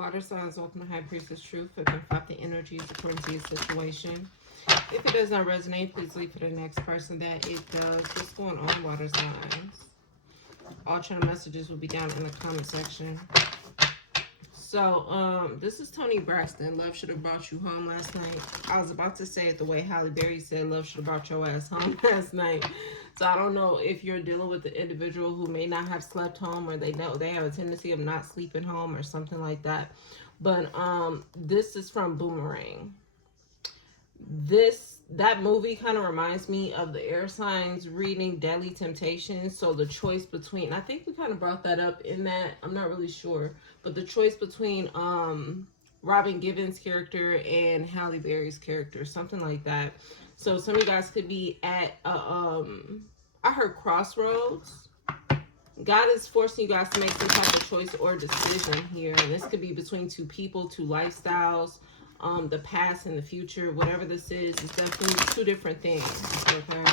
Water signs, welcome to High Priestess Truth. It can flop the energies according to your situation. If it does not resonate, please leave for the next person that it does. What's going on, water signs? All channel messages will be down in the comment section. So, this is Tony Braxton. Love should have brought you home last night. I was about to say it the way Halle Berry said, love should have brought your ass home last night. So I don't know if you're dealing with the individual who may not have slept home, or they know they have a tendency of not sleeping home or something like that. But this is from Boomerang. That movie kind of reminds me of the air signs reading Deadly Temptation. So the choice between, I think we kind of brought that up in that, I'm not really sure, but the choice between Robin Givens' character and Halle Berry's character, something like that. So some of you guys could be at I heard crossroads. God is forcing you guys to make some type of choice or decision here, and this could be between two people, two lifestyles, the past and the future. Whatever this is, it's definitely two different things. Okay,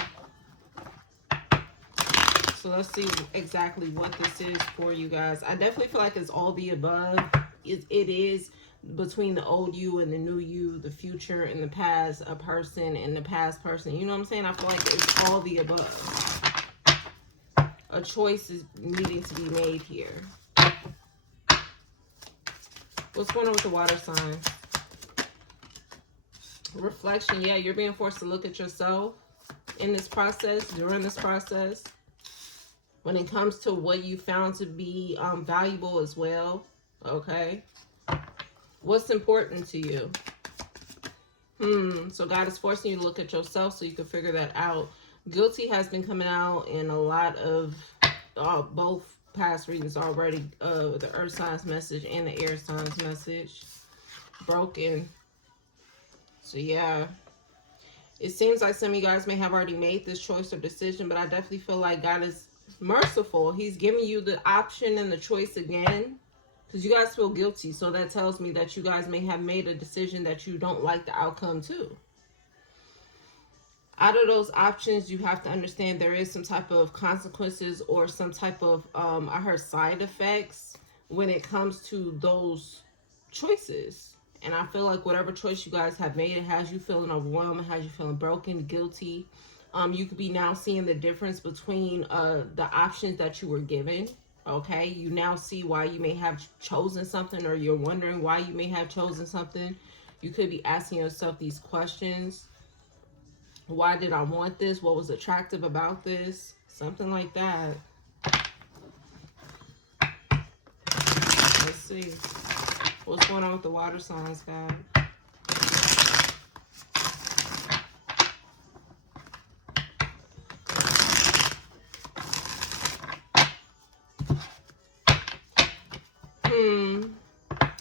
so let's see exactly what this is for you guys. I definitely feel like it's all the above. It is between the old you and the new you, the future and the past, a person and the past person. You know what I'm saying? I feel like it's all the above. A choice is needing to be made here. What's going on with the water signs? Reflection. Yeah, you're being forced to look at yourself in this process, during this process. When it comes to what you found to be valuable as well. Okay. What's important to you? So God is forcing you to look at yourself so you can figure that out. Guilty has been coming out in a lot of both past readings already. The earth signs message and the air signs message. Broken. So yeah. It seems like some of you guys may have already made this choice or decision, but I definitely feel like God is merciful. He's giving you the option and the choice again. Because you guys feel guilty. So that tells me that you guys may have made a decision that you don't like the outcome too. Out of those options, you have to understand there is some type of consequences or some type of, I heard side effects when it comes to those choices. And I feel like whatever choice you guys have made, it has you feeling overwhelmed, it has you feeling broken, guilty. You could be now seeing the difference between the options that you were given. Okay, you now see why you may have chosen something, or you're wondering why you may have chosen something. You could be asking yourself these questions. Why did I want this? What was attractive about this? Something like that. Let's see. What's going on with the water signs, God?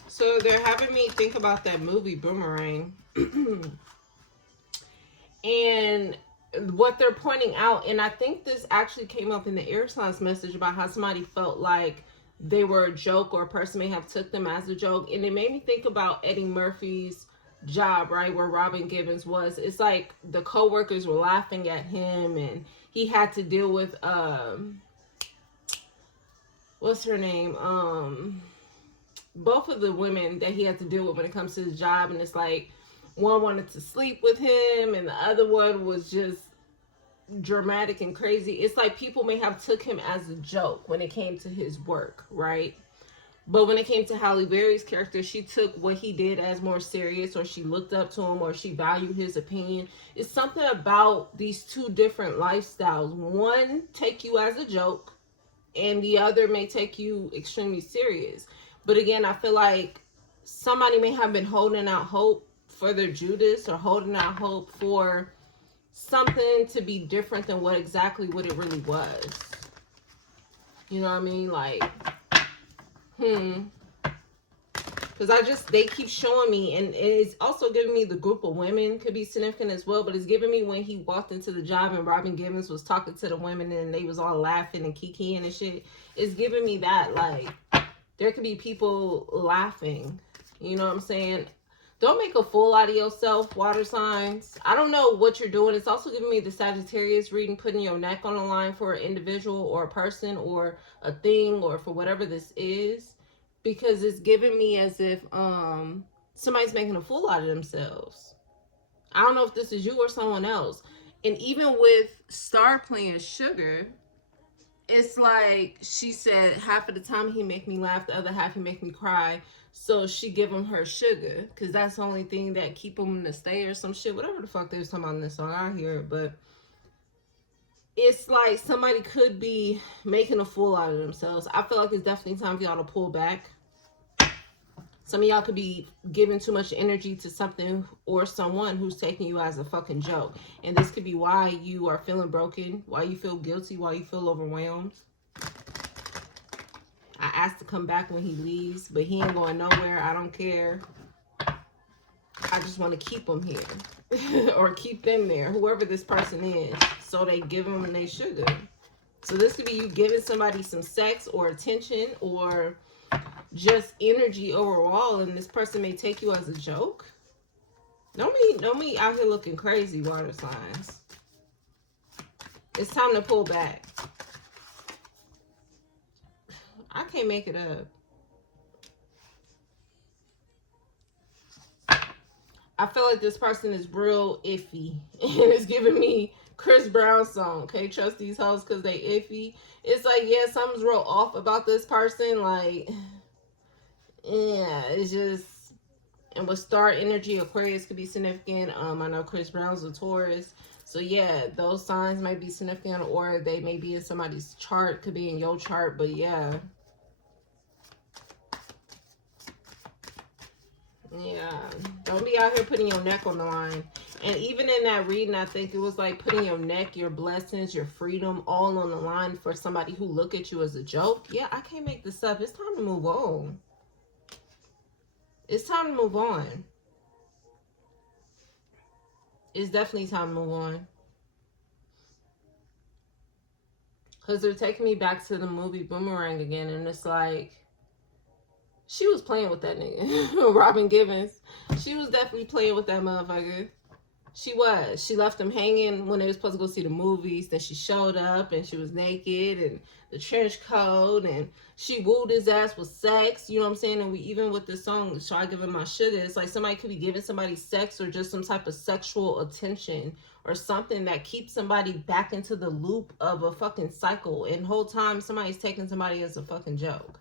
So they're having me think about that movie Boomerang. And what they're pointing out, and I think this actually came up in the air signs message about how somebody felt like they were a joke, or a person may have took them as a joke. And it made me think about Eddie Murphy's Job, right, where Robin Givens was. It's like the co-workers were laughing at him, and he had to deal with what's her name, both of the women that he had to deal with when it comes to his job. And it's like one wanted to sleep with him and the other one was just dramatic and crazy. It's like people may have took him as a joke when it came to his work, right? But when it came to Halle Berry's character, she took what he did as more serious, or she looked up to him, or she valued his opinion. It's something about these two different lifestyles. One take you as a joke, and the other may take you extremely serious. But again, I feel like somebody may have been holding out hope for their Judas, or holding out hope for something to be different than what it really was. You know what I mean? Like, because they keep showing me, and it's also giving me the group of women could be significant as well, but it's giving me when he walked into the job and Robin Givens was talking to the women and they was all laughing and kikiing and shit. It's giving me that, like, there could be people laughing. You know what I'm saying? Don't make a fool out of yourself, water signs. I don't know what you're doing. It's also giving me the Sagittarius reading, putting your neck on the line for an individual or a person or a thing, or for whatever this is. because it's giving me as if somebody's making a fool out of themselves. I don't know if this is you or someone else. And even with Star playing Sugar, it's like she said half of the time he make me laugh, the other half he make me cry. So she give him her sugar because that's the only thing that keep him to stay or some shit. Whatever the fuck they was talking about in this song, I hear it, but it's like somebody could be making a fool out of themselves. I feel like it's definitely time for y'all to pull back. Some of y'all could be giving too much energy to something or someone who's taking you as a fucking joke. And this could be why you are feeling broken, why you feel guilty, why you feel overwhelmed. I asked to come back when he leaves, but he ain't going nowhere. I don't care. I just want to keep him here. Or keep them there, whoever this person is. So they give them their sugar. So this could be you giving somebody some sex or attention or just energy overall, and this person may take you as a joke. Don't be out here looking crazy, water signs. It's time to pull back. I can't make it up. I feel like this person is real iffy, and it's giving me Chris Brown song. Can't trust these hoes because they iffy. It's like, yeah, something's real off about this person. Like, yeah, it's just, and with star energy, Aquarius could be significant. I know Chris Brown's a Taurus. So yeah, those signs might be significant, or they may be in somebody's chart, could be in your chart, but yeah. Yeah, don't be out here putting your neck on the line. And even in that reading, I think it was like putting your neck, your blessings, your freedom all on the line for somebody who look at you as a joke. Yeah, I can't make this up. It's time to move on. It's time to move on. It's definitely time to move on. Because they're taking me back to the movie Boomerang again. And it's like, she was playing with that nigga. Robin Givens. She was definitely playing with that motherfucker. She was. She left him hanging when they were supposed to go see the movies. Then she showed up and she was naked and the trench coat. And she wooed his ass with sex. You know what I'm saying? And we even with this song, So I Give Him My Sugar, it's like somebody could be giving somebody sex or just some type of sexual attention or something that keeps somebody back into the loop of a fucking cycle. And the whole time somebody's taking somebody as a fucking joke.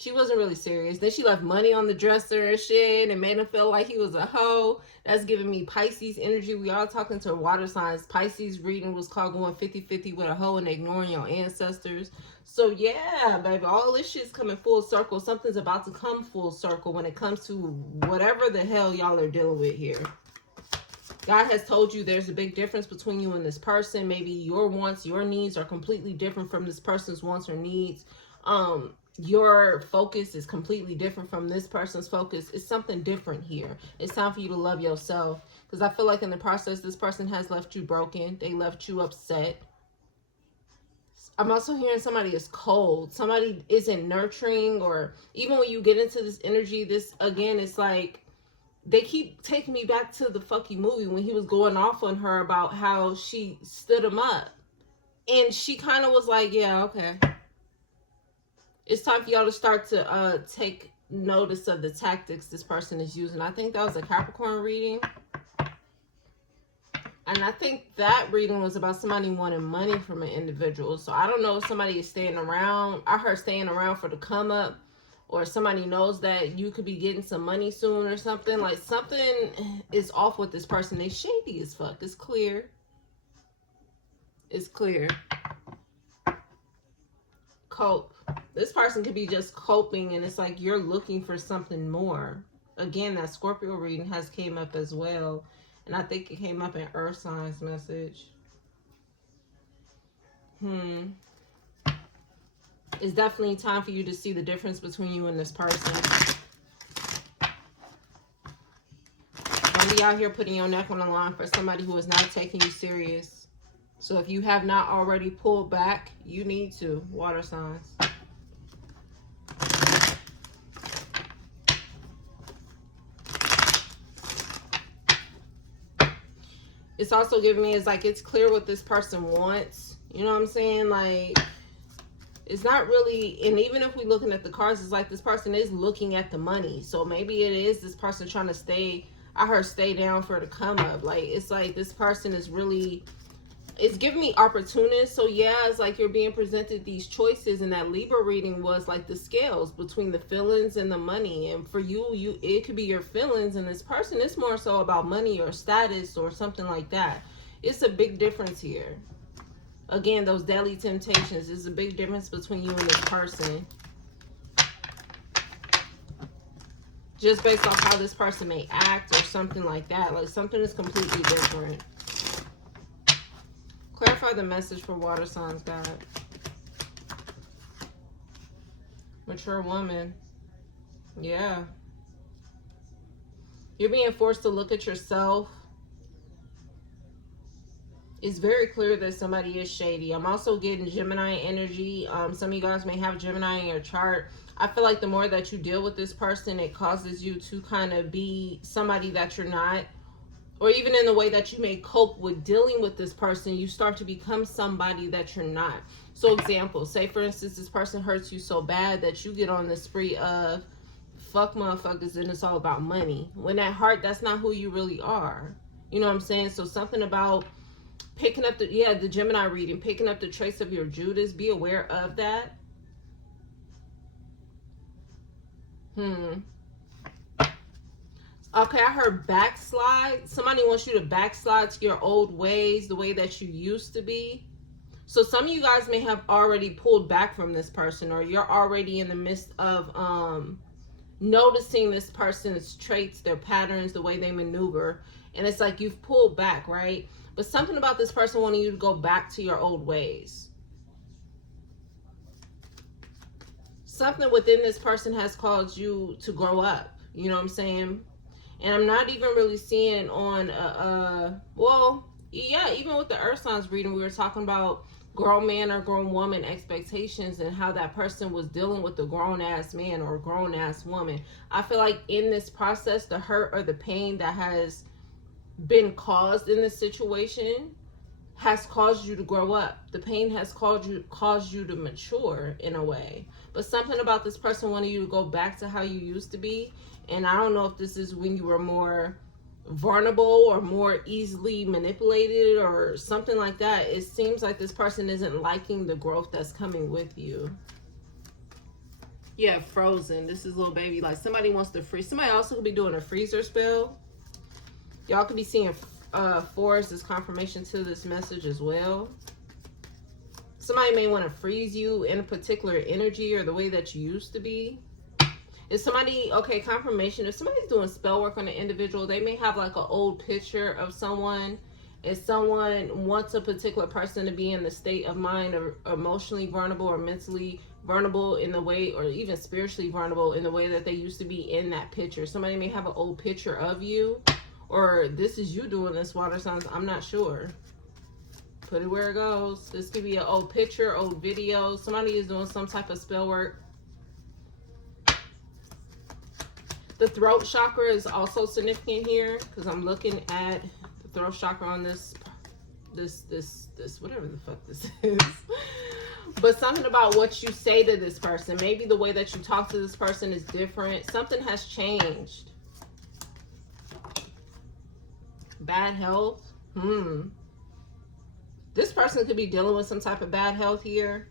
She wasn't really serious. Then she left money on the dresser and shit and made him feel like he was a hoe. That's giving me Pisces energy. We all talking to water signs. Pisces reading was called going 50-50 with a hoe and ignoring your ancestors. So yeah, baby, all this shit's coming full circle. Something's about to come full circle when it comes to whatever the hell y'all are dealing with here. God has told you there's a big difference between you and this person. Maybe your wants, your needs are completely different from this person's wants or needs. Your focus is completely different from this person's focus. It's something different here. It's time for you to love yourself. Because I feel like in the process, this person has left you broken. They left you upset. I'm also hearing somebody is cold. Somebody isn't nurturing, or even when you get into this energy, this, again, it's like, they keep taking me back to the fucking movie when he was going off on her about how she stood him up. And she kind of was like, yeah, okay. It's time for y'all to start to take notice of the tactics this person is using. I think that was a Capricorn reading. And I think that reading was about somebody wanting money from an individual. So I don't know if somebody is staying around. I heard staying around for the come up. Or somebody knows that you could be getting some money soon or something. Like something is off with this person. They shady as fuck. It's clear. It's clear. Cope. This person could be just coping, and it's like you're looking for something more. Again, that Scorpio reading has came up as well, and I think it came up in Earth Signs message. It's definitely time for you to see the difference between you and this person. Don't be out here putting your neck on the line for somebody who is not taking you serious. So if you have not already pulled back, you need to. Water signs. It's also giving me, it's like it's clear what this person wants. You know what I'm saying? Like, It's not really, and even if we're looking at the cards, it's like this person is looking at the money. So maybe it is this person trying to stay, I heard stay down for the come up. Like, it's like this person is really, it's giving me opportunists. So yeah, it's like you're being presented these choices, and that Libra reading was like the scales between the feelings and the money. And for you, it could be your feelings, and this person, it's more so about money or status or something like that. It's a big difference here. Again, those deadly temptations is a big difference between you and this person. Just based off how this person may act or something like that. Like something is completely different. Clarify the message for water signs, God. Mature woman. Yeah. You're being forced to look at yourself. It's very clear that somebody is shady. I'm also getting Gemini energy. Some of you guys may have Gemini in your chart. I feel like the more that you deal with this person, it causes you to kind of be somebody that you're not. Or even in the way that you may cope with dealing with this person, you start to become somebody that you're not. So example, say for instance, this person hurts you so bad that you get on the spree of fuck motherfuckers and it's all about money. When at heart, that's not who you really are. You know what I'm saying? So something about picking up the Gemini reading, picking up the trace of your Judas. Be aware of that. Okay, I heard backslide. Somebody wants you to backslide to your old ways, the way that you used to be. So some of you guys may have already pulled back from this person, or you're already in the midst of noticing this person's traits, their patterns, the way they maneuver. And it's like you've pulled back, right? But something about this person wanting you to go back to your old ways. Something within this person has caused you to grow up. You know what I'm saying? And I'm not even really seeing on, well, yeah, even with the Earth Signs reading, we were talking about grown man or grown woman expectations and how that person was dealing with the grown-ass man or grown-ass woman. I feel like in this process, the hurt or the pain that has been caused in this situation has caused you to grow up. The pain has caused you to mature in a way. But something about this person wanting you to go back to how you used to be. And I don't know if this is when you were more vulnerable or more easily manipulated or something like that. It seems like this person isn't liking the growth that's coming with you. Yeah, frozen. This is little baby. Like somebody wants to freeze. Somebody also could be doing a freezer spell. Y'all could be seeing forest as confirmation to this message as well. Somebody may want to freeze you in a particular energy or the way that you used to be. If somebody, okay, confirmation, if somebody's doing spell work on an individual, they may have like an old picture of someone. If someone wants a particular person to be in the state of mind or emotionally vulnerable or mentally vulnerable in the way, or even spiritually vulnerable in the way that they used to be in that picture. Somebody may have an old picture of you, or this is you doing this, water signs. I'm not sure. Put it where it goes. This could be an old picture, old video. Somebody is doing some type of spell work. The throat chakra is also significant here because I'm looking at the throat chakra on this whatever the fuck this is. But something about what you say to this person, maybe the way that you talk to this person is different. Something has changed. Bad health. This person could be dealing with some type of bad health here.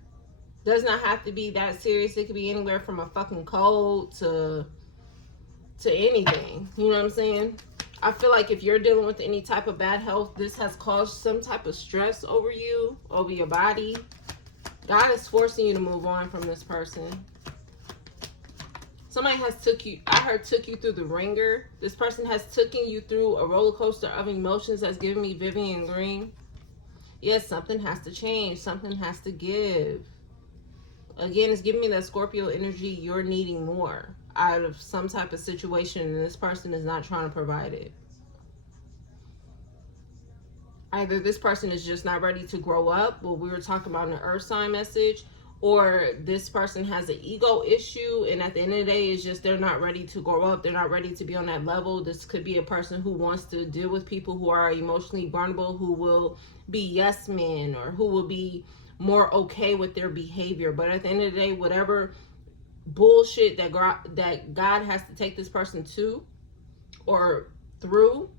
Does not have to be that serious. It could be anywhere from a fucking cold to anything. You know what I'm saying? I feel like if you're dealing with any type of bad health, this has caused some type of stress over you, over your body. God is forcing you to move on from this person. Somebody has took you through the ringer. This person has taken you through a roller coaster of emotions that's giving me Vivian Green. Yes, something has to change. Something has to give. Again, it's giving me that Scorpio energy. You're needing more out of some type of situation, and this person is not trying to provide it. Either this person is just not ready to grow up, what we were talking about in the Earth sign message, or this person has an ego issue, and at the end of the day, it's just they're not ready to grow up. They're not ready to be on that level. This could be a person who wants to deal with people who are emotionally vulnerable, who will be yes men, or who will be more okay with their behavior. But at the end of the day, whatever bullshit that God has to take this person to or through,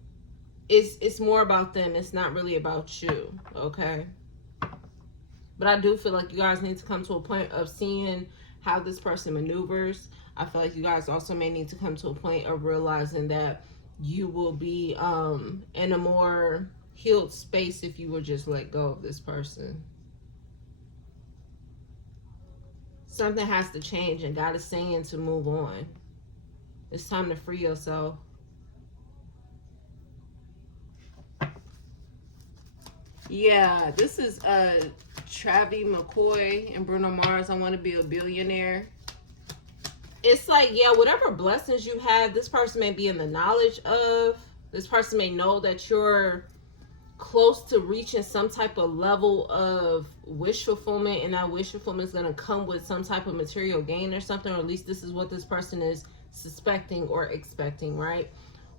it's more about them. It's not really about you, okay? But I do feel like you guys need to come to a point of seeing how this person maneuvers. I feel like you guys also may need to come to a point of realizing that you will be in a more healed space if you would just let go of this person. Something has to change, and God is saying to move on. It's time to free yourself. Yeah, this is Travis McCoy and Bruno Mars. I want to be a billionaire. It's like, yeah, whatever blessings you have, this person may be in the knowledge of. This person may know that you're close to reaching some type of level of wish fulfillment, and that wish fulfillment is going to come with some type of material gain or something, or at least this is what this person is suspecting or expecting, right?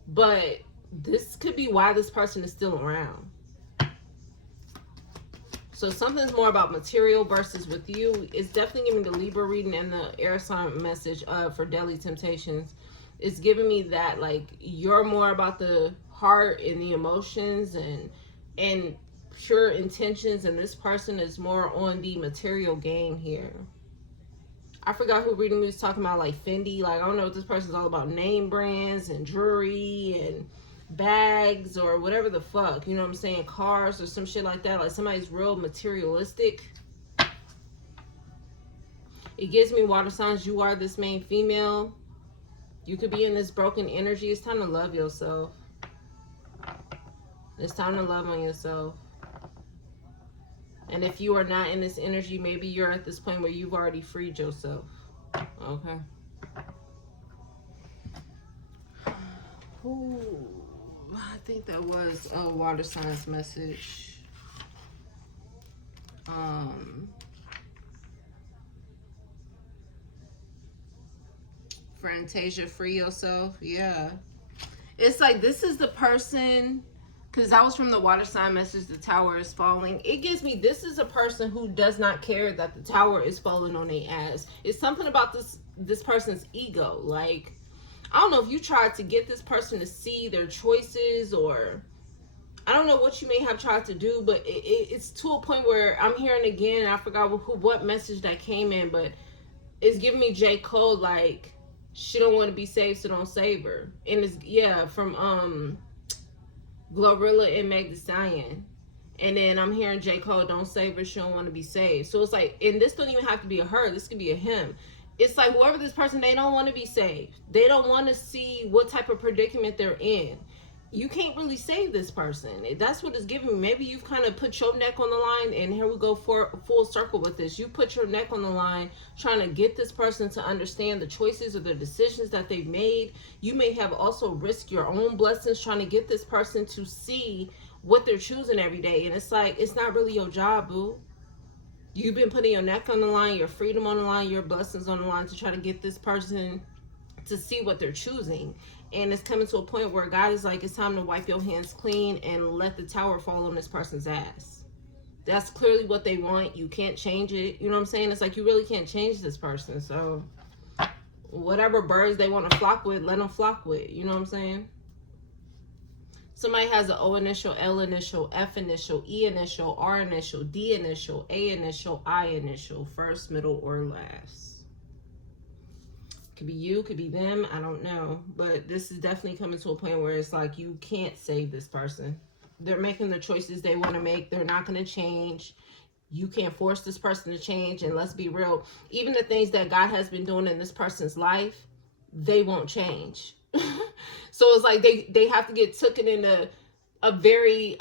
But this could be why this person is still around. So something's more about material versus with you. It's definitely giving the Libra reading and the air sign message for Deadly Temptations. It's giving me that, like, you're more about the heart and the emotions and pure intentions, and this person is more on the material gain here. I forgot who reading me was talking about, like Fendi. Like, I don't know what this person's all about, name brands and jewelry and bags or whatever the fuck, you know what I'm saying, cars or some shit like that. Like, somebody's real materialistic. It gives me water signs. You are this main female. You could be in this broken energy. It's time to love yourself. It's time to love on yourself. And if you are not in this energy, maybe you're at this point where you've already freed yourself. Okay. Ooh, I think that was a water signs message. Fantasia, free yourself. Yeah. It's like, this is the person, because that was from the water sign message, the tower is falling. It gives me, this is a person who does not care that the tower is falling on their ass. It's something about this person's ego. Like, I don't know if you tried to get this person to see their choices, or I don't know what you may have tried to do, but it's to a point where I'm hearing again, and I forgot what message that came in, but it's giving me J. Cole, like, she don't want to be saved, so don't save her. And it's, yeah, from Glorilla and Meg Thee Stallion. And then I'm hearing J. Cole, don't save her, she don't want to be saved. So it's like, and this don't even have to be a her, this could be a him. It's like, whoever this person, they don't want to be saved. They don't want to see what type of predicament they're in. You can't really save this person. That's what it's giving me. Maybe you've kind of put your neck on the line, and here we go for full circle with this. You put your neck on the line trying to get this person to understand the choices or the decisions that they've made. You may have also risked your own blessings trying to get this person to see what they're choosing every day. And it's like, it's not really your job, boo. You've been putting your neck on the line, your freedom on the line, your blessings on the line to try to get this person to see what they're choosing. And it's coming to a point where God is like, it's time to wipe your hands clean and let the tower fall on this person's ass. That's clearly what they want. You can't change it. You know what I'm saying? It's like, you really can't change this person. So whatever birds they want to flock with, let them flock with. You know what I'm saying? Somebody has an O initial, L initial, F initial, E initial, R initial, D initial, A initial, I initial, first, middle, or last. Could be you, could be them, I don't know. But this is definitely coming to a point where it's like, you can't save this person. They're making the choices they want to make. They're not going to change. You can't force this person to change. And let's be real, even the things that God has been doing in this person's life, they won't change. So it's like they have to get taken into a very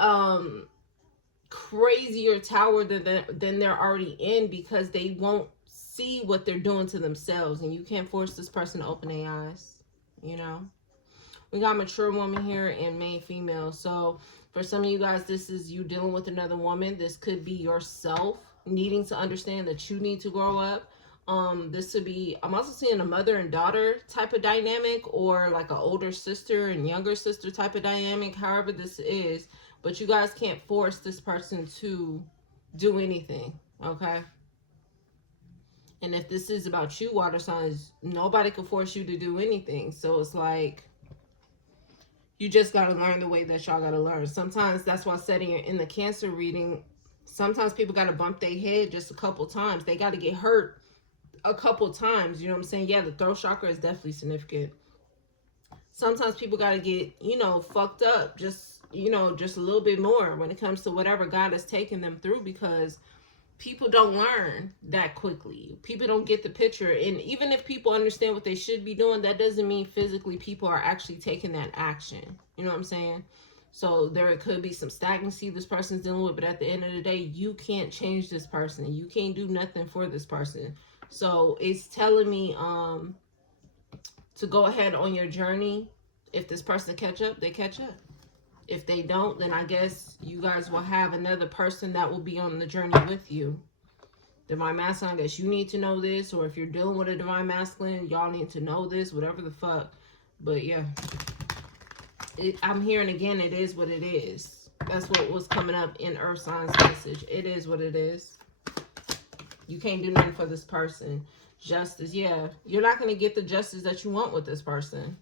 crazier tower than they're already in, because they won't see what they're doing to themselves. And you can't force this person to open their eyes. You know, we got mature woman here and main female. So for some of you guys, this is you dealing with another woman. This could be yourself needing to understand that you need to grow up. This could be, I'm also seeing a mother and daughter type of dynamic, or like an older sister and younger sister type of dynamic, however this is. But you guys can't force this person to do anything. Okay. And if this is about you, water signs, nobody can force you to do anything. So it's like, you just got to learn the way that y'all got to learn. Sometimes that's why setting it in the Cancer reading, sometimes people got to bump their head just a couple times. They got to get hurt a couple times. You know what I'm saying? Yeah, the throat chakra is definitely significant. Sometimes people got to get, fucked up just, just a little bit more when it comes to whatever God has taken them through, because people don't learn that quickly. People don't get the picture. And even if people understand what they should be doing, that doesn't mean physically people are actually taking that action. You know what I'm saying? So there could be some stagnancy this person's dealing with, but at the end of the day, you can't change this person. You can't do nothing for this person. So it's telling me to go ahead on your journey. If this person catch up, they catch up. If they don't, then I guess you guys will have another person that will be on the journey with you. Divine masculine, I guess you need to know this, or if you're dealing with a divine masculine, y'all need to know this, whatever the fuck. But yeah, I'm hearing again, it is what it is. That's what was coming up in Earth Signs message. It is what it is. You can't do nothing for this person. Justice, yeah. You're not going to get the justice that you want with this person.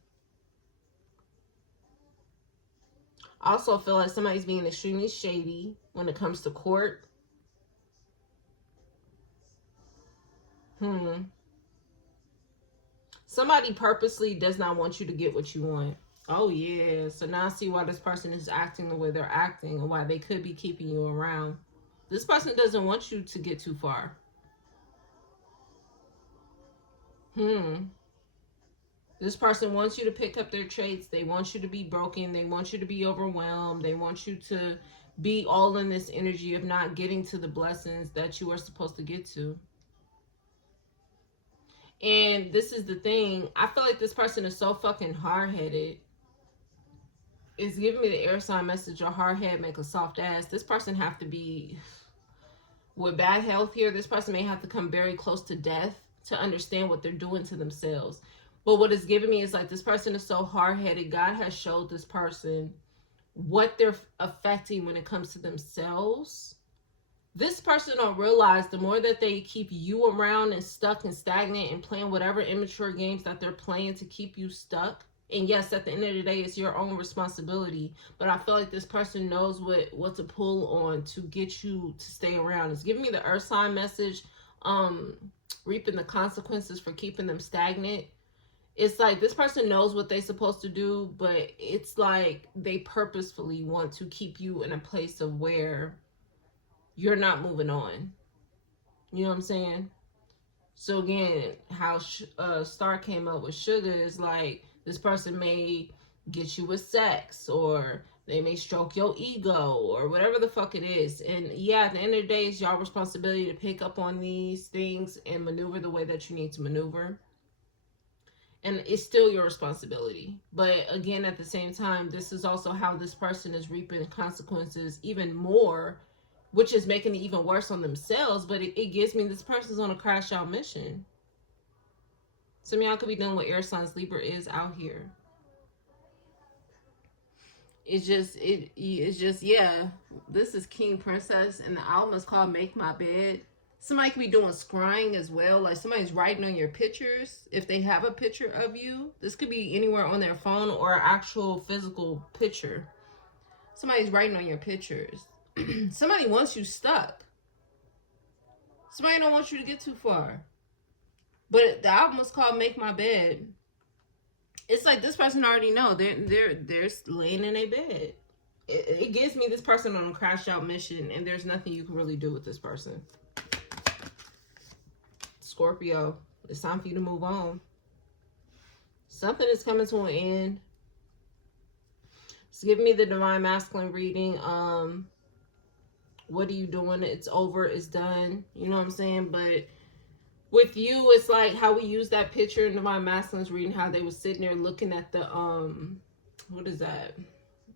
I also feel like somebody's being extremely shady when it comes to court. Somebody purposely does not want you to get what you want. Oh, yeah. So now I see why this person is acting the way they're acting and why they could be keeping you around. This person doesn't want you to get too far. This person wants you to pick up their traits. They want you to be broken. They want you to be overwhelmed. They want you to be all in this energy of not getting to the blessings that you are supposed to get to. And this is the thing. I feel like this person is so fucking hard-headed. It's giving me the air sign message, a hard head make a soft ass. This person have to be with bad health here. This person may have to come very close to death to understand what they're doing to themselves. But what it's giving me is like, this person is so hard-headed. God has showed this person what they're affecting when it comes to themselves. This person don't realize the more that they keep you around and stuck and stagnant and playing whatever immature games that they're playing to keep you stuck. And yes, at the end of the day, it's your own responsibility. But I feel like this person knows what to pull on to get you to stay around. It's giving me the earth sign message, reaping the consequences for keeping them stagnant. It's like this person knows what they're supposed to do, but it's like they purposefully want to keep you in a place of where you're not moving on. You know what I'm saying? So again, how Star came up with sugar is like, this person may get you with sex, or they may stroke your ego, or whatever the fuck it is. And yeah, at the end of the day, it's y'all responsibility to pick up on these things and maneuver the way that you need to maneuver. And it's still your responsibility. But again, at the same time, this is also how this person is reaping the consequences even more, which is making it even worse on themselves. But it gives me this person's on a crash out mission. Some of y'all could be dealing with air signs. Libra is out here. It's just, yeah. This is King Princess, and the album is called Make My Bed. Somebody could be doing scrying as well. Like somebody's writing on your pictures. If they have a picture of you, this could be anywhere on their phone or actual physical picture. Somebody's writing on your pictures. Somebody wants you stuck. Somebody don't want you to get too far. But the album was called Make My Bed. It's like this person already know. They're laying in a bed. It gives me this person on a crash out mission, and there's nothing you can really do with this person. Scorpio, it's time for you to move on. Something is coming to an end. It's giving me the divine masculine reading. What are you doing? It's over. It's done. You know what I'm saying? But with you, it's like how we use that picture in divine masculine's reading, how they was sitting there looking at the what is that?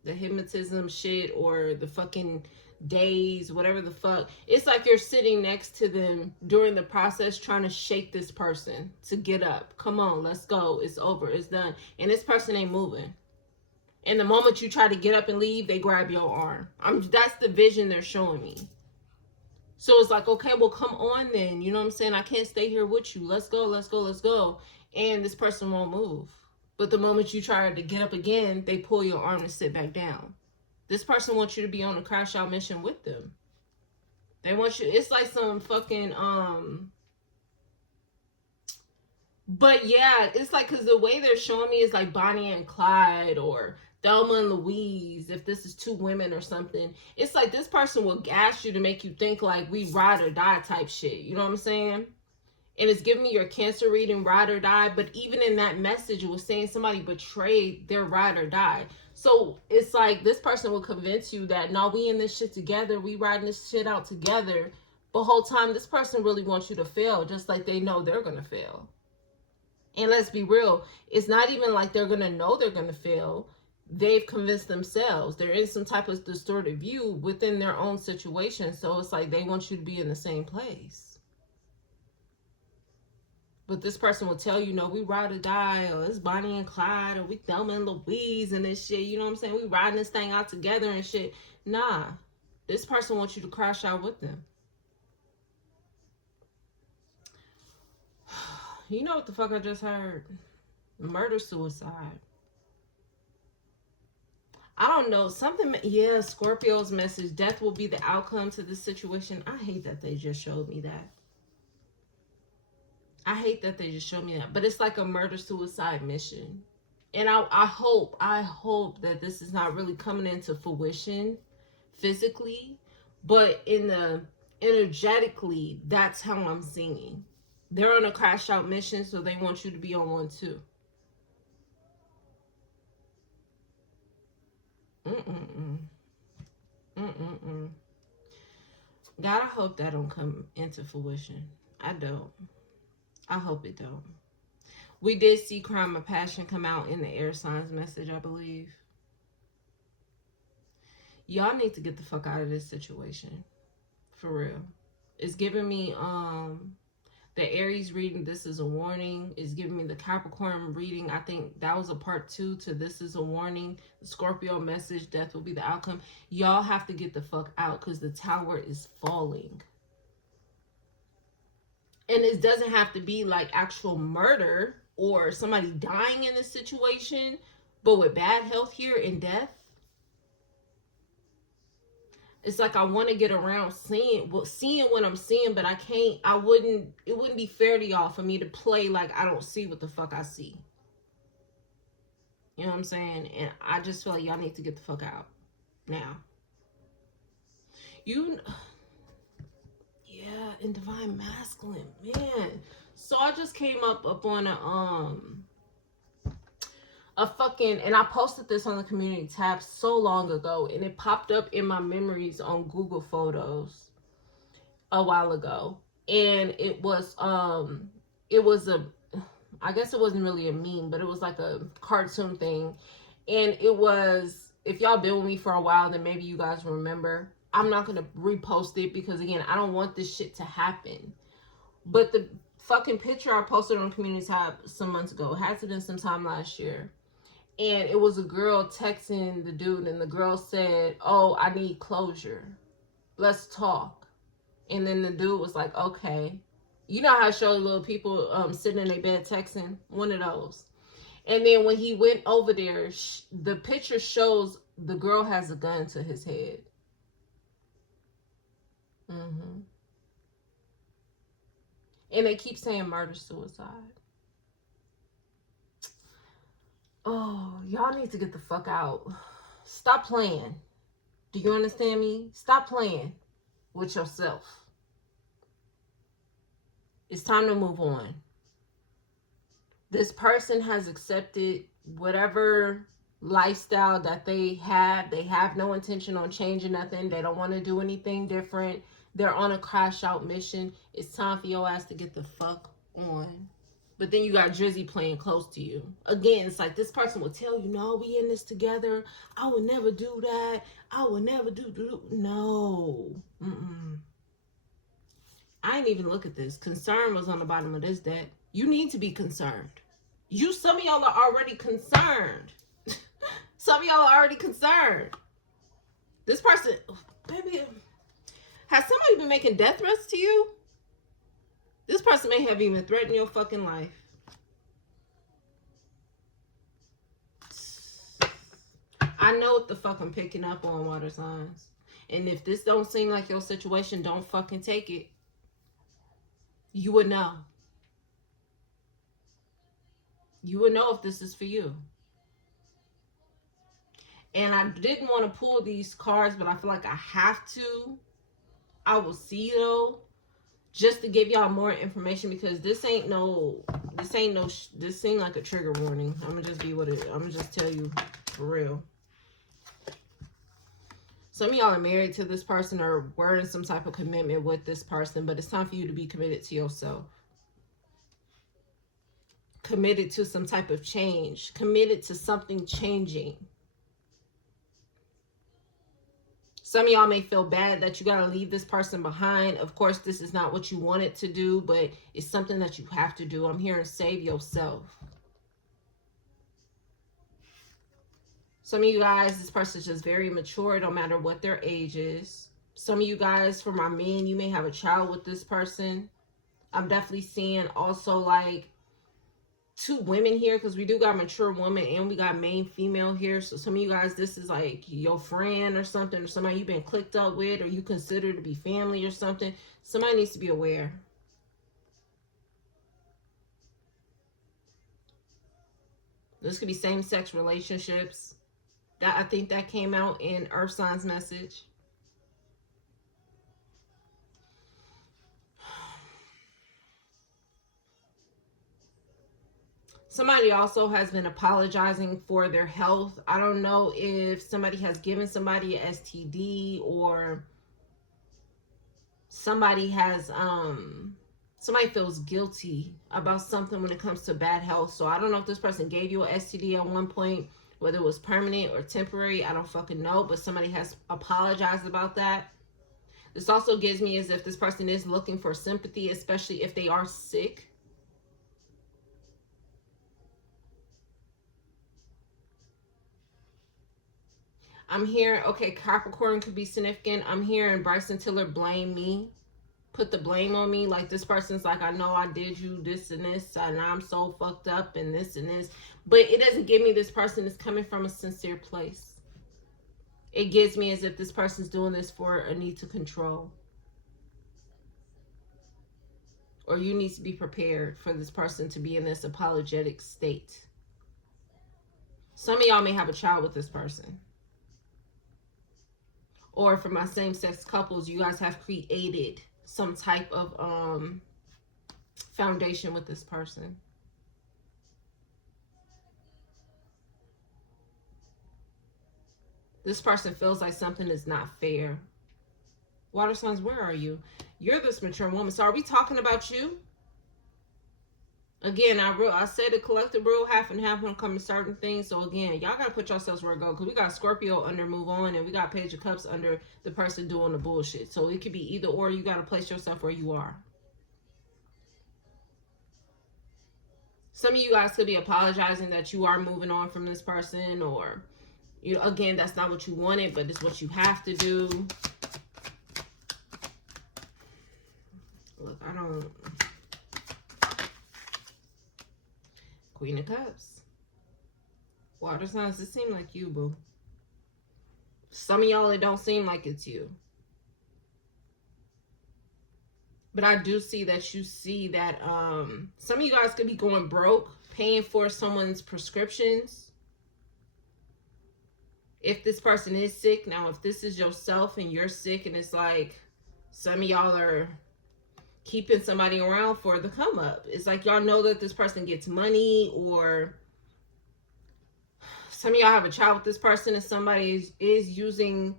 The hypnotism shit, or the fucking days, whatever the fuck. It's like you're sitting next to them during the process trying to shake this person to get up. Come on, let's go. It's over. It's done. And this person ain't moving. And the moment you try to get up and leave, they grab your arm. That's the vision they're showing me. So it's like, okay, well, come on then. You know what I'm saying? I can't stay here with you. Let's go, let's go, let's go. And this person won't move. But the moment you try to get up again, they pull your arm and sit back down. This person wants you to be on a crash out mission with them. They want you. It's like some fucking But yeah, it's like, because the way they're showing me is like Bonnie and Clyde or Thelma and Louise, if this is two women or something. It's like this person will gas you to make you think like we ride or die type shit. You know what I'm saying? And it's giving me your Cancer reading, ride or die. But even in that message, it was saying somebody betrayed their ride or die. So it's like this person will convince you that, no, we in this shit together. We riding this shit out together. But whole time, this person really wants you to fail, just like they know they're going to fail. And let's be real, it's not even like they're going to know they're going to fail. They've convinced themselves. There is some type of distorted view within their own situation. So it's like they want you to be in the same place. But this person will tell you, no, we ride or die, or it's Bonnie and Clyde, or we Thelma and Louise and this shit. You know what I'm saying? We riding this thing out together and shit. Nah, this person wants you to crash out with them. You know what the fuck I just heard? Murder-suicide. I don't know. Something, yeah, Scorpio's message. Death will be the outcome to this situation. I hate that they just showed me that. I hate that they just showed me that. But it's like a murder-suicide mission. And I hope that this is not really coming into fruition physically. But in the energetically, that's how I'm seeing. They're on a crash out mission, so they want you to be on one too. God, I hope that don't come into fruition. I don't. I hope it don't. We did see crime of passion come out in the air signs message, I believe. Y'all need to get the fuck out of this situation. For real. It's giving me the Aries reading, this is a warning, is giving me the Capricorn reading. I think that was a part 2 to this is a warning. The Scorpio message, death will be the outcome. Y'all have to get the fuck out because the tower is falling. And it doesn't have to be like actual murder or somebody dying in this situation, but with bad health here and death. It's like I want to get around seeing what I'm seeing, but I can't. It wouldn't be fair to y'all for me to play like I don't see what the fuck I see. You know what I'm saying? And I just feel like y'all need to get the fuck out now. Yeah, in divine masculine, man. So I just came up on a fucking, and I posted this on the community tab so long ago, and it popped up in my memories on Google Photos a while ago. And it was I guess it wasn't really a meme, but it was like a cartoon thing. And it was, if y'all been with me for a while, then maybe you guys remember. I'm not gonna repost it because again, I don't want this shit to happen. But the fucking picture I posted on community tab some months ago, it had to been sometime last year. And it was a girl texting the dude, and the girl said, "Oh, I need closure. Let's talk." And then the dude was like, "Okay." You know how I show little people sitting in their bed texting? One of those. And then when he went over there, the picture shows the girl has a gun to his head. And they keep saying murder-suicide. Oh, y'all need to get the fuck out. Stop playing. Do you understand me? Stop playing with yourself. It's time to move on. This person has accepted whatever lifestyle that they have. They have no intention on changing nothing. They don't want to do anything different. They're on a crash out mission. It's time for your ass to get the fuck on. But then you got Drizzy playing close to you. Again, it's like this person will tell you, "No, we in this together. I would never do that. I would never do." No. I didn't even look at this. Concern was on the bottom of this deck. You need to be concerned. Some of y'all are already concerned. Some of y'all are already concerned. This person, baby, Has somebody been making death threats to you? This person may have even threatened your fucking life. I know what the fuck I'm picking up on, water signs. And if this don't seem like your situation, don't fucking take it. You would know. You would know if this is for you. And I didn't want to pull these cards, but I feel like I have to. I will see though, just to give y'all more information, because this seemed like a trigger warning. I'm gonna just tell you for real. Some of y'all are married to this person or were in some type of commitment with this person, but it's time for you to be committed to yourself. Committed to some type of change. Committed to something changing. Some of y'all may feel bad that you got to leave this person behind. Of course, this is not what you wanted to do, but it's something that you have to do. I'm here to save yourself. Some of you guys, this person is just very mature, no matter what their age is. Some of you guys, for my men, you may have a child with this person. I'm definitely seeing also like two women here, because we do got mature woman and we got main female here. So some of you guys, this is like your friend or something, or somebody you've been clicked up with, or you consider to be family or something. Somebody needs to be aware. This could be same-sex relationships. I think that came out in Earth Sign's message. Somebody also has been apologizing for their health. I don't know if somebody has given somebody a STD, or somebody has somebody feels guilty about something when it comes to bad health. So I don't know if this person gave you a STD at one point, whether it was permanent or temporary. I don't fucking know, but somebody has apologized about that. This also gives me as if this person is looking for sympathy, especially if they are sick. I'm hearing, okay, Capricorn could be significant. I'm hearing Bryson Tiller blame me. Put the blame on me. Like this person's like, I know I did you this and this, and I'm so fucked up and this and this. But it doesn't give me this person is coming from a sincere place. It gives me as if this person's doing this for a need to control. Or you need to be prepared for this person to be in this apologetic state. Some of y'all may have a child with this person. Or for my same-sex couples, you guys have created some type of foundation with this person. This person feels like something is not fair. Water signs, where are you? You're this mature woman. So are we talking about you? Again, I said the collective rule, half and half when it comes to certain things. So again, y'all got to put yourselves where it goes. Because we got Scorpio under Move On, and we got Page of Cups under the person doing the bullshit. So it could be either or. You got to place yourself where you are. Some of you guys could be apologizing that you are moving on from this person, or, you know, again, that's not what you wanted, but it's what you have to do. Look, I don't... Queen of Cups. Water signs, it seems like you, boo. Some of y'all, it don't seem like it's you. But I do see that you see that some of you guys could be going broke, paying for someone's prescriptions. If this person is sick, now if this is yourself and you're sick, and it's like some of y'all are keeping somebody around for the come up. It's like y'all know that this person gets money, or some of y'all have a child with this person and somebody is using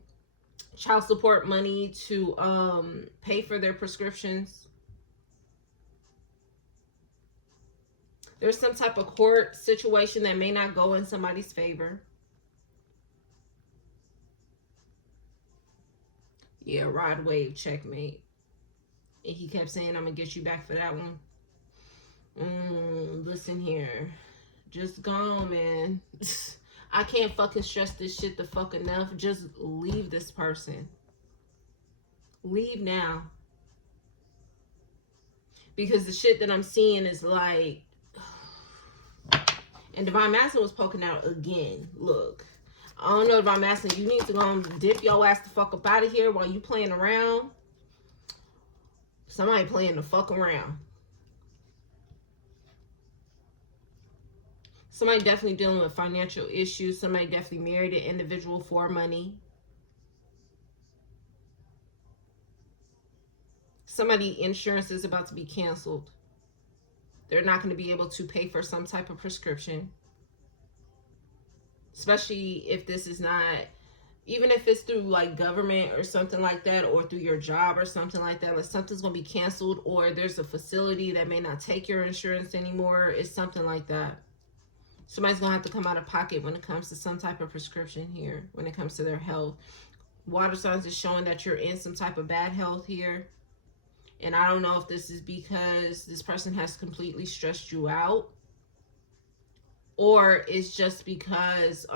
child support money to pay for their prescriptions. There's some type of court situation that may not go in somebody's favor. Yeah, rod wave, checkmate. And he kept saying, I'm going to get you back for that one. Listen here. Just go on, man. I can't fucking stress this shit the fuck enough. Just leave this person. Leave now. Because the shit that I'm seeing is like, and Divine Masculine was poking out again. Look, I don't know, Divine Masculine, you need to go and dip your ass the fuck up out of here while you playing around. Somebody playing the fuck around. Somebody definitely dealing with financial issues. Somebody definitely married an individual for money. Somebody insurance is about to be canceled. They're not going to be able to pay for some type of prescription. Especially if this is not, even if it's through like government or something like that, or through your job or something like that, like something's going to be canceled, or there's a facility that may not take your insurance anymore. It's something like that. Somebody's going to have to come out of pocket when it comes to some type of prescription here, when it comes to their health. Water signs is showing that you're in some type of bad health here. And I don't know if this is because this person has completely stressed you out, or it's just because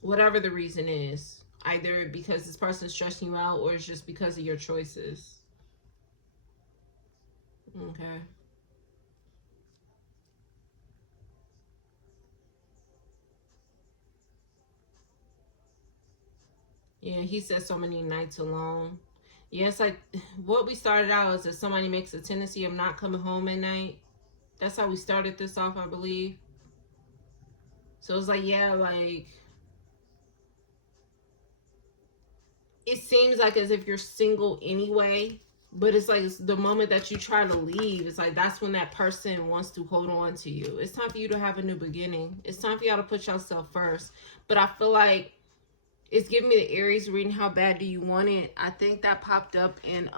whatever the reason is, either because this person is stressing you out, or it's just because of your choices. Okay. Yeah, he said so many nights alone. Yeah, it's like what we started out is if somebody makes a tendency of not coming home at night. That's how we started this off, I believe. So it's like, yeah, like it seems like as if you're single anyway, but it's like it's the moment that you try to leave, it's like that's when that person wants to hold on to you. It's time for you to have a new beginning. It's time for y'all to put yourself first. But I feel like it's giving me the Aries reading. How bad do you want it? I think that popped up in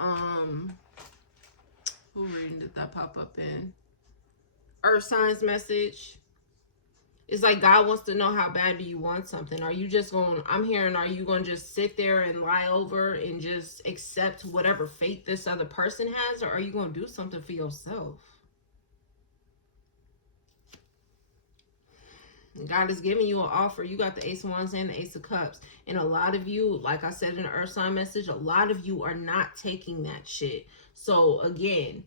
who reading did that pop up in? Earth signs message. It's like God wants to know how bad do you want something. Are you just going, I'm hearing, are you going to just sit there and lie over and just accept whatever fate this other person has? Or are you going to do something for yourself? God is giving you an offer. You got the Ace of Wands and the Ace of Cups. And a lot of you, like I said in the Earth sign message, a lot of you are not taking that shit. So again,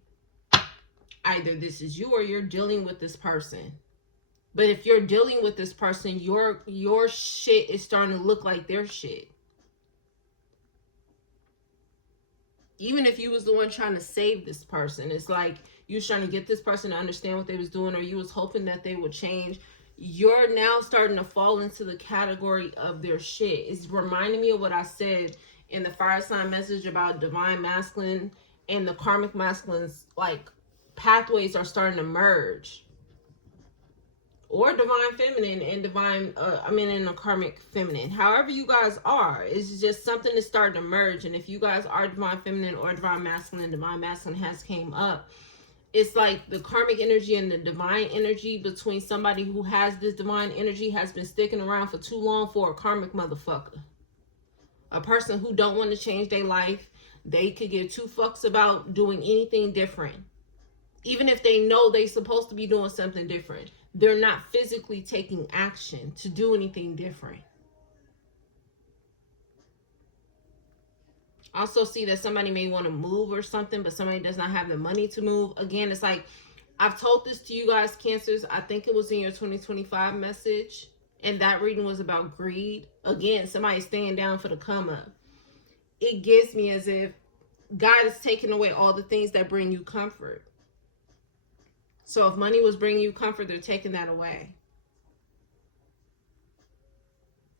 either this is you or you're dealing with this person. But if you're dealing with this person, your shit is starting to look like their shit. Even if you was the one trying to save this person, it's like you was trying to get this person to understand what they was doing, or you was hoping that they would change. You're now starting to fall into the category of their shit. It's reminding me of what I said in the fire sign message about divine masculine and the karmic masculines, like pathways are starting to merge. Or divine feminine and divine, in a karmic feminine. However you guys are, it's just something that's starting to merge. And if you guys are divine feminine or divine masculine has came up. It's like the karmic energy and the divine energy between somebody who has this divine energy has been sticking around for too long for a karmic motherfucker. A person who don't want to change their life. They could give two fucks about doing anything different. Even if they know they're supposed to be doing something different. They're not physically taking action to do anything different. Also see that somebody may want to move or something, but somebody does not have the money to move. Again, it's like, I've told this to you guys, Cancers. I think it was in your 2025 message. And that reading was about greed. Again, somebody staying down for the come up. It gives me as if God is taking away all the things that bring you comfort. So if money was bringing you comfort, they're taking that away.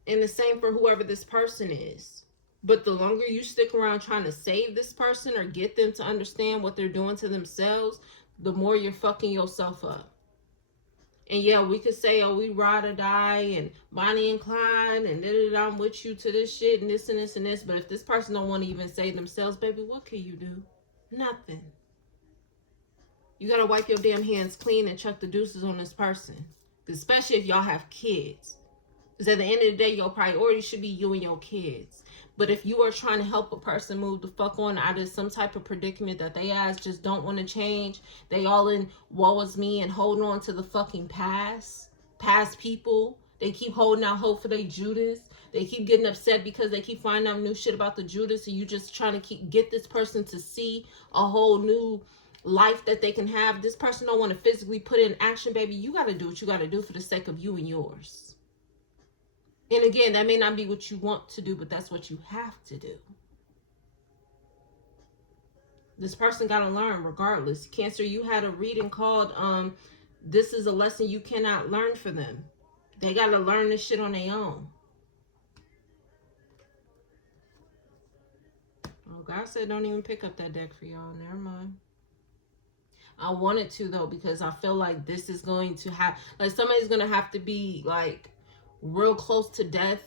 And the same for whoever this person is. But the longer you stick around trying to save this person or get them to understand what they're doing to themselves, the more you're fucking yourself up. And yeah, we could say, oh, we ride or die and Bonnie and Clyde and I'm with you to this shit and this and this and this. But if this person don't want to even save themselves, baby, what can you do? Nothing. You gotta wipe your damn hands clean and chuck the deuces on this person. Especially if y'all have kids. Because at the end of the day, your priority should be you and your kids. But if you are trying to help a person move the fuck on out of some type of predicament that they ass just don't want to change, they all in woe is me and holding on to the fucking past people, They keep holding out hope for their Judas. They keep getting upset because they keep finding out new shit about the Judas, and you just trying to get this person to see a whole new life that they can have. This person don't want to physically put in action, baby. You got to do what you got to do for the sake of you and yours. And again, that may not be what you want to do, but that's what you have to do. This person got to learn regardless. Cancer, you had a reading called this is a lesson you cannot learn for them. They got to learn this shit on their own. Oh, God said don't even pick up that deck for y'all. Never mind. I wanted to, though, because I feel like this is going to have, like, somebody's going to have to be, like, real close to death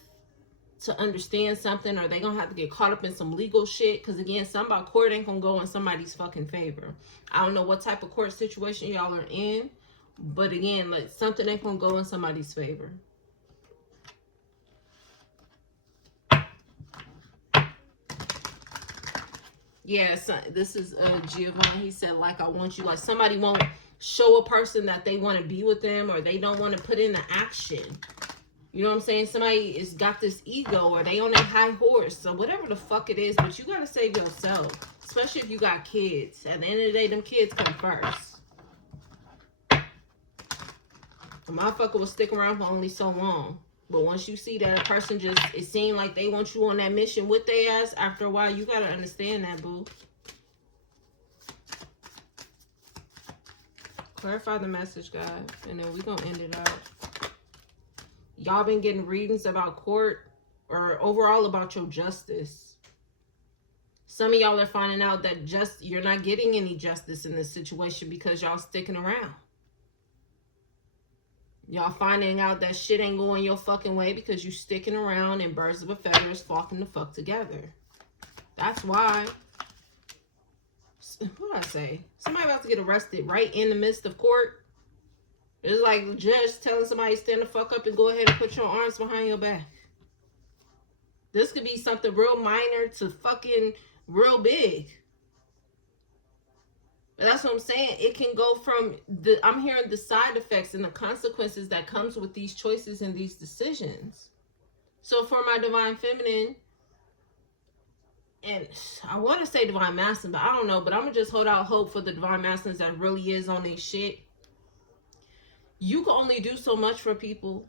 to understand something, or they gonna have to get caught up in some legal shit, because again, something about court ain't gonna go in somebody's fucking favor. I don't know what type of court situation y'all are in, but again, like, something ain't gonna go in somebody's favor. Yeah, so this is Giovanni. He said, like, I want you, like, somebody won't show a person that they want to be with them, or they don't want to put in the action. You know what I'm saying? Somebody is got this ego, or they on a high horse, or whatever the fuck it is, but you got to save yourself, especially if you got kids. At the end of the day, them kids come first. A motherfucker will stick around for only so long, but once you see that a person just, it seems like they want you on that mission with their ass, after a while, you got to understand that, boo. Clarify the message, guys, and then we're going to end it out. Y'all been getting readings about court, or overall about your justice. Some of y'all are finding out that you're not getting any justice in this situation because y'all sticking around. Y'all finding out that shit ain't going your fucking way because you sticking around, and birds of a feather is flocking the fuck together. That's why. What did I say? Somebody about to get arrested right in the midst of court. It's like the judge telling somebody to stand the fuck up and go ahead and put your arms behind your back. This could be something real minor to fucking real big. But that's what I'm saying. It can go from I'm hearing the side effects and the consequences that comes with these choices and these decisions. So for my divine feminine, and I want to say divine masculine, but I don't know, but I'm going to just hold out hope for the divine masculines that really is on their shit. You can only do so much for people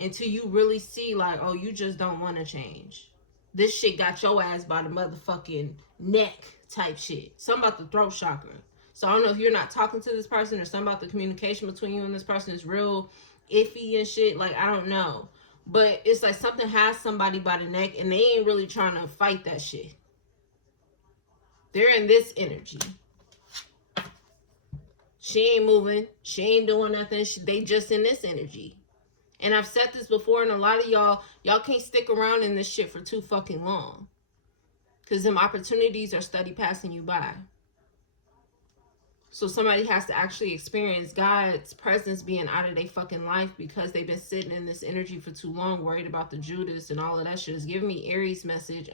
until you really see, like, oh, you just don't want to change. This shit got your ass by the motherfucking neck type shit. Something about the throat chakra. So I don't know if you're not talking to this person, or something about the communication between you and this person is real iffy and shit. Like, I don't know. But it's like something has somebody by the neck, and they ain't really trying to fight that shit. They're in this energy. She ain't moving. She ain't doing nothing. They just in this energy. And I've said this before, and a lot of y'all can't stick around in this shit for too fucking long. Because them opportunities are steady passing you by. So somebody has to actually experience God's presence being out of their fucking life, because they've been sitting in this energy for too long, worried about the Judas and all of that shit. It's giving me Aries message,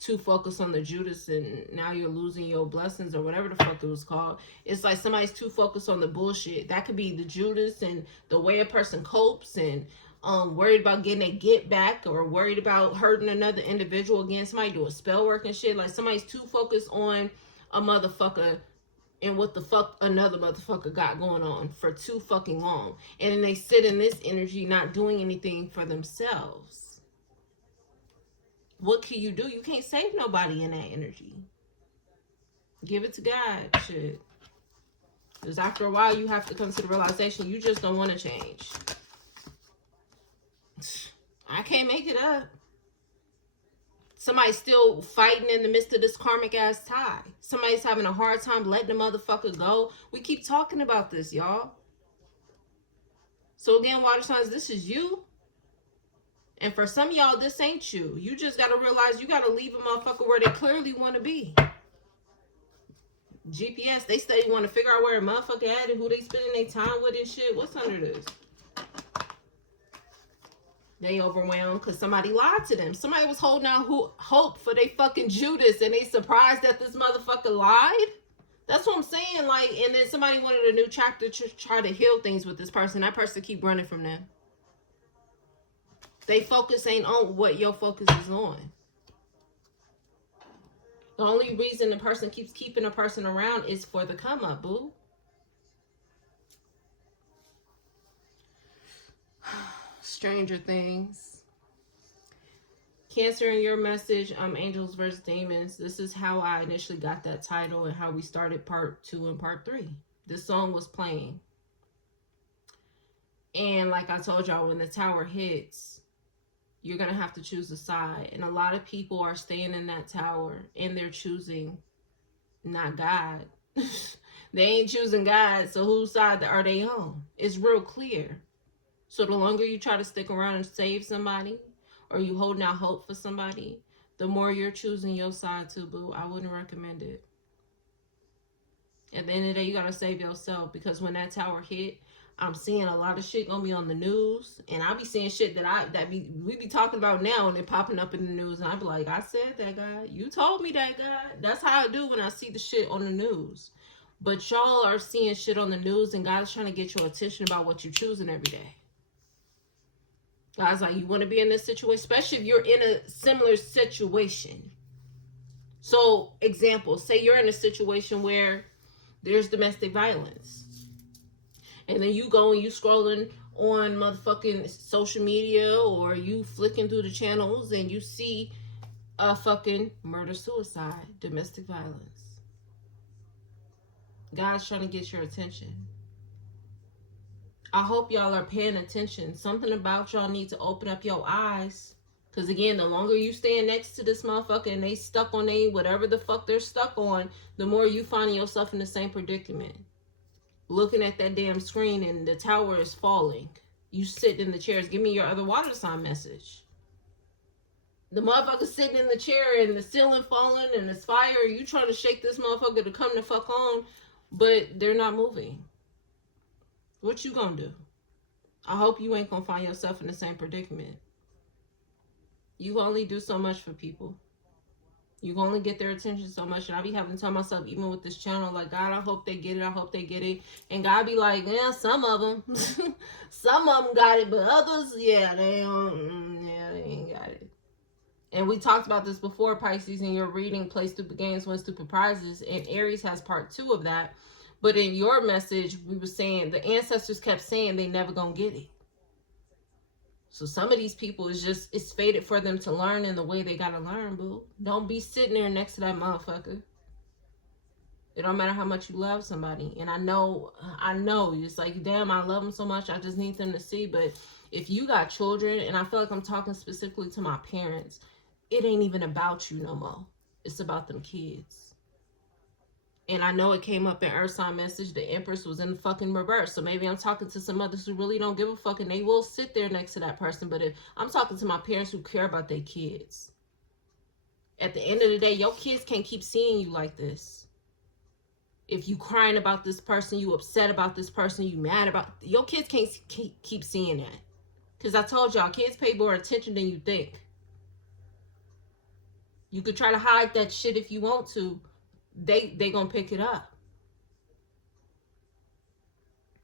to focus on the Judas, and now you're losing your blessings, or whatever the fuck it was called. It's like somebody's too focused on the bullshit. That could be the Judas and the way a person copes, and worried about getting a get back, or worried about hurting another individual again. Somebody doing spell work and shit. Like, somebody's too focused on a motherfucker and what the fuck another motherfucker got going on for too fucking long. And then they sit in this energy not doing anything for themselves. What can you do? You can't save nobody in that energy. Give it to God. Shit. Because after a while, you have to come to the realization you just don't want to change. I can't make it up. Somebody's still fighting in the midst of this karmic ass tie. Somebody's having a hard time letting the motherfucker go. We keep talking about this, y'all. So again, water signs, this is you. And for some of y'all, this ain't you. You just got to realize you got to leave a motherfucker where they clearly want to be. GPS, they steady want to figure out where a motherfucker at and who they spending their time with and shit. What's under this? They overwhelmed because somebody lied to them. Somebody was holding out hope for they fucking Judas, and they surprised that this motherfucker lied. That's what I'm saying. Like, and then somebody wanted a new chapter to try to heal things with this person. That person keep running from them. They focus ain't on what your focus is on. The only reason the person keeps keeping a person around is for the come up, boo. Stranger Things. Cancer in your message, Angels versus Demons. This is how I initially got that title and how we started part 2 and part 3. This song was playing. And like I told y'all, when the tower hits, you're going to have to choose a side. And a lot of people are staying in that tower and they're choosing not God. They ain't choosing God, so whose side are they on? It's real clear. So the longer you try to stick around and save somebody, or you holding out hope for somebody, the more you're choosing your side too, boo. I wouldn't recommend it. At the end of the day, you gotta save yourself, because when that tower hit, I'm seeing a lot of shit gonna be on the news, and I be seeing shit we be talking about now, and it popping up in the news, and I be like, I said that, guy. You told me that, guy. That's how I do when I see the shit on the news. But y'all are seeing shit on the news, and God's trying to get your attention about what you're choosing every day. God's like, you want to be in this situation, especially if you're in a similar situation. So, example, say you're in a situation where there's domestic violence, and then you go and you scrolling on motherfucking social media, or you flicking through the channels and you see a fucking murder, suicide, domestic violence. God's trying to get your attention. I hope y'all are paying attention. Something about y'all need to open up your eyes. Because again, the longer you stand next to this motherfucker and they stuck on whatever the fuck they're stuck on, the more you find yourself in the same predicament. Looking at that damn screen and the tower is falling. You sit in the chairs. Give me your other water sign message. The motherfucker sitting in the chair and the ceiling falling and there's fire. You trying to shake this motherfucker to come the fuck on, but they're not moving. What you gonna do? I hope you ain't gonna find yourself in the same predicament. You only do so much for people. You can only get their attention so much. And I be having to tell myself, even with this channel, like, God, I hope they get it. I hope they get it. And God be like, yeah, some of them. Some of them got it, but others, yeah, they ain't got it. And we talked about this before, Pisces, in your reading, Play Stupid Games, Win Stupid Prizes. And Aries has part 2 of that. But in your message, we were saying, the ancestors kept saying they never gonna get it. So some of these people it's fated for them to learn in the way they gotta learn, boo. Don't be sitting there next to that motherfucker. It don't matter how much you love somebody. And I know, it's like, damn, I love them so much, I just need them to see. But if you got children, and I feel like I'm talking specifically to my parents, it ain't even about you no more. It's about them kids. And I know it came up in Earth sign message, the Empress was in fucking reverse. So maybe I'm talking to some others who really don't give a fuck, and they will sit there next to that person. But if I'm talking to my parents who care about their kids, at the end of the day, your kids can't keep seeing you like this. If you crying about this person, you upset about this person, you mad about, your kids can't keep seeing that. Because I told y'all, kids pay more attention than you think. You could try to hide that shit if you want to. They gonna pick it up.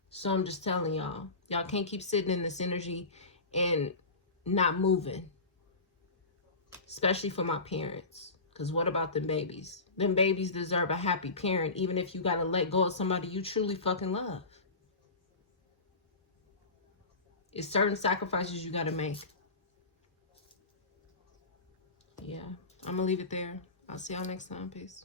So I'm just telling y'all can't keep sitting in this energy and not moving. Especially for my parents. Because what about them babies? Them babies deserve a happy parent, even if you gotta let go of somebody you truly fucking love. It's certain sacrifices you gotta make. Yeah, I'm gonna leave it there. I'll see y'all next time. Peace.